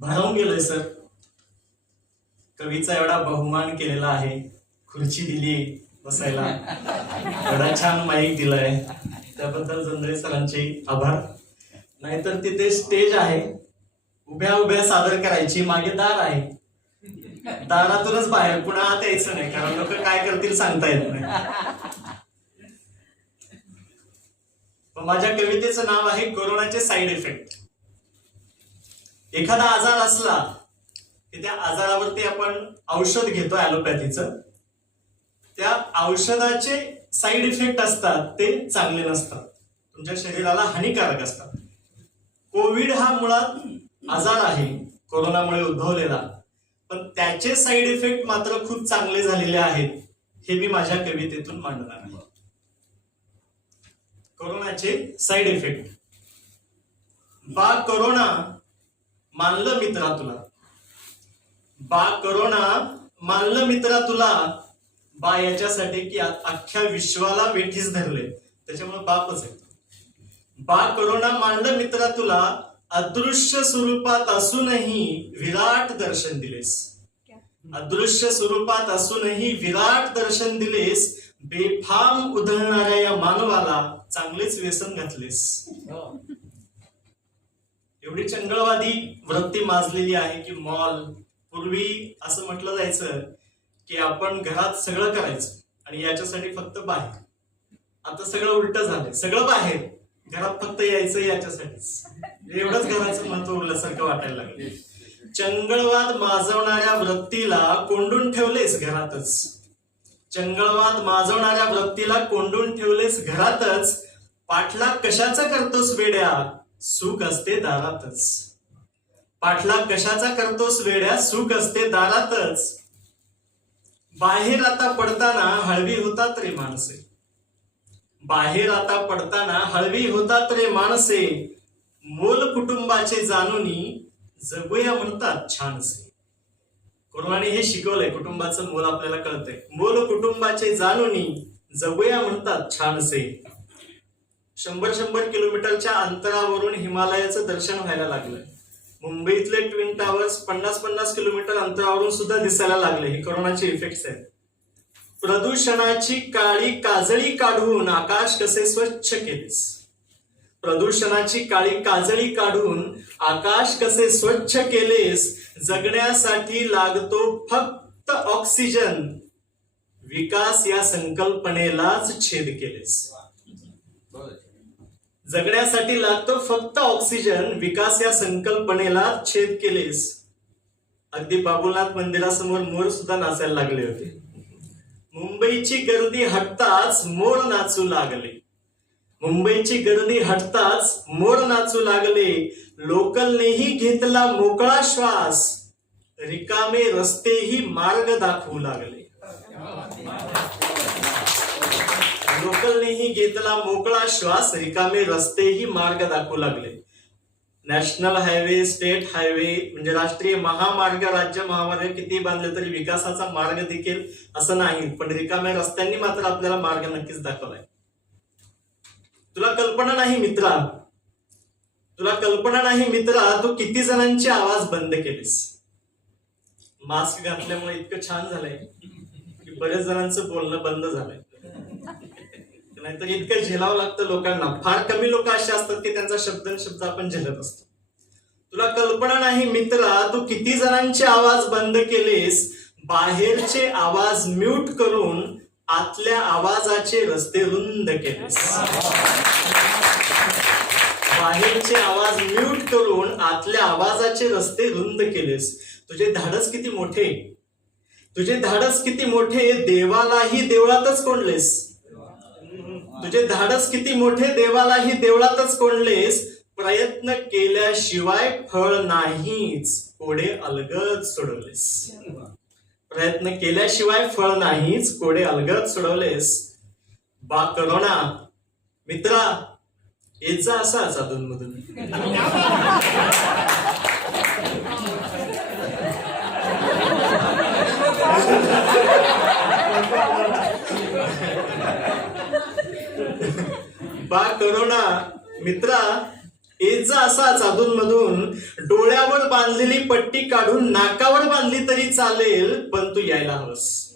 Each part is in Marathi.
भारावून गेलोय सर. कवीचा एवढा बहुमान केलेला आहे, खुर्ची दिली बसायला, एवढा छान माईक दिलाय, त्याबद्दल जोंधळे सरांचे आभार. नाहीतर तिथे स्टेज आहे, उभ्या उभ्या सादर करायची, मागे दार आहे, दारातूनच बाहेर, पुन्हा आत यायचं नाही, कारण लोक काय करतील सांगता येत नाही. माझ्या कवितेचं नाव आहे कोरोनाचे साईड इफेक्ट. एखादा आजार असला की त्या आजारावरती आपण औषध घेतो ॲलोपॅथीचं, त्या औषधाचे साईड इफेक्ट असतात ते चांगले नसतात, तुमच्या शरीराला हानिकारक असतात. कोविड हा मुळात आजार आहे कोरोनामुळे उद्भवलेला, पण त्याचे साईड इफेक्ट मात्र खूप चांगले झालेले आहेत, हे मी माझ्या कवितेतून मांडणार आहे. कोरोनाचे साईड इफेक्ट. बा कोरोना मानलं मित्रा तुला, बा कोरोना मानलं मित्रा तुला, बा याच्यासाठी की अख्ख्या विश्वाला वेठीस धरले, त्याच्यामुळे बापच आहे. बा कोरोना मानलं मित्रा तुला, अदृश्य स्वरूपात असूनही विराट दर्शन दिलेस, अदृश्य स्वरूपात असूनही विराट दर्शन दिलेस, बेफाम उधळणाऱ्या या मानवाला चांगलेच व्यसन घातलेस. एवढी चंगळवादी वृत्ती माजलेली आहे की मॉल, पूर्वी असं म्हटलं जायचं की आपण घरात सगळं करायचं आणि याच्यासाठी फक्त बाहेर. आता सगळं उलट झालंय, सगळं बाहेर, घरात फक्त यायचं याच्यासाठीच. एवढंच घराचं महत्व उरल्यासारखं वाटायला लागले. चंगळवाद माजवणाऱ्या वृत्तीला कोंडून ठेवलेस घरातच, चंगळवाद माजवणाऱ्या वृत्तीला कोंडून ठेवलेस घरातच, पाठलाग कशाचा करतोस वेड्या, सुख असते दारातच, पाठलाग कशाचा करतोस वेड्या, सुख असते दारातच. बाहेर आता पडताना हळवी होतात रे माणसे, बाहेर आता पडताना हळवी होतात रे माणसे, मोल कुटुंबाचे जाणूनी जगूया म्हणतात छानसे. कोरोनाने हे शिकवलंय, कुटुंबाचं मोल आपल्याला कळतंय. मोल कुटुंबाचे जाणूनी जगूया म्हणतात छानसे. 100 किलोमीटरच्या अंतरावरून हिमालयाचं दर्शन व्हायला लागलं. मुंबईतले ट्विन टावर्स 50 किलोमीटर अंतरावरून सुद्धा दिसायला लागले. हे कोरोनाचे इफेक्ट्स आहेत. प्रदूषणाची काळी काजळी काढून आकाश कसे स्वच्छ केलेस, प्रदूषणाची काळी काजळी काढून आकाश कसे स्वच्छ केलेस, जगण्यासाठी लागतो फक्त ऑक्सिजन, विकास या संकल्पनेलाच छेद केलेस. जगण्यासाठी लागतो फक्त ऑक्सिजन, विकास या संकल्पनेला छेद केलेस. अगदी बाबुलनाथ मंदिरासमोर मोर सुद्धा नाचायला लागले होते. मुंबईची गर्दी हटताच मोर नाचू लागले, मुंबईची गर्दी हटताच मोर नाचू लागले, लोकलनेही घेतला मोकळा श्वास, रिकामे रस्तेही मार्ग दाखवू लागले. लोकलनेही घेतला मोकळा श्वास, रिकामे रस्तेही मार्ग दाखवू लागले. नॅशनल हायवे, स्टेट हायवे म्हणजे राष्ट्रीय महामार्ग, राज्य महामार्ग किती बांधले तरी विकासाचा मार्ग देखील असं नाही, पण रिकाम्या रस्त्यांनी मात्र आपल्याला मार्ग नक्कीच दाखवलाय. तुला कल्पना नाही मित्रा, तुला कल्पना नाही मित्रा, तू किती जणांचे आवाज बंद केलेस. मास्क घातल्यामुळे इतकं छान झालंय की बरेच जणांचं बोलणं बंद झालंय, नाहीतर इतकं झेलावं लागतं लोकांना. फार कमी लोक असे असतात की त्यांचा शब्द आपण झेलत असतो. तुला कल्पना नाही मित्रा, तू किती जणांचे आवाज बंद केलेस, बाहेरचे आवाज म्यूट करून आतल्या आवाजाचे रस्ते रुंद केलेस. बाहेरचे आवाज म्यूट करून आतल्या आवाजाचे रस्ते रुंद केलेस. तुझे धाडस किती मोठे, तुझे धाडस किती मोठे, देवालाही देवळातच कोंडलेस. तुझे धाडस किती मोठे, देवालाही देवळातच कोंडलेस. प्रयत्न केल्याशिवाय फळ नाहीच, कोडे अलगद सोडवलेस. प्रयत्न केल्याशिवाय फळ नाहीच, कोडे अलगद सोडवलेस. बा करोना मित्रा, येत जा असाच अधूनमधून. बा करोना मित्रा, येत जा असाच अधूनमधून. डोळ्यावर बांधलेली पट्टी काढून नाकावर बांधली तरी चालेल, पण तू यायला हवंस.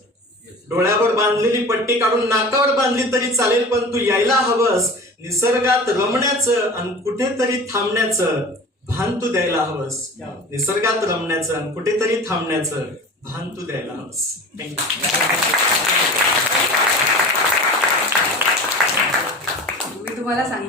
डोळ्यावर बांधलेली पट्टी काढून नाकावर बांधली तरी चालेल, पण तू यायला हवंस. निसर्गात रमण्याचं आणि कुठेतरी थांबण्याचं भान तू द्यायला हवंस. निसर्गात रमण्याचं आणि कुठेतरी थांबण्याचं भान तू द्यायला हवंस. मी तुम्हाला सांगितलं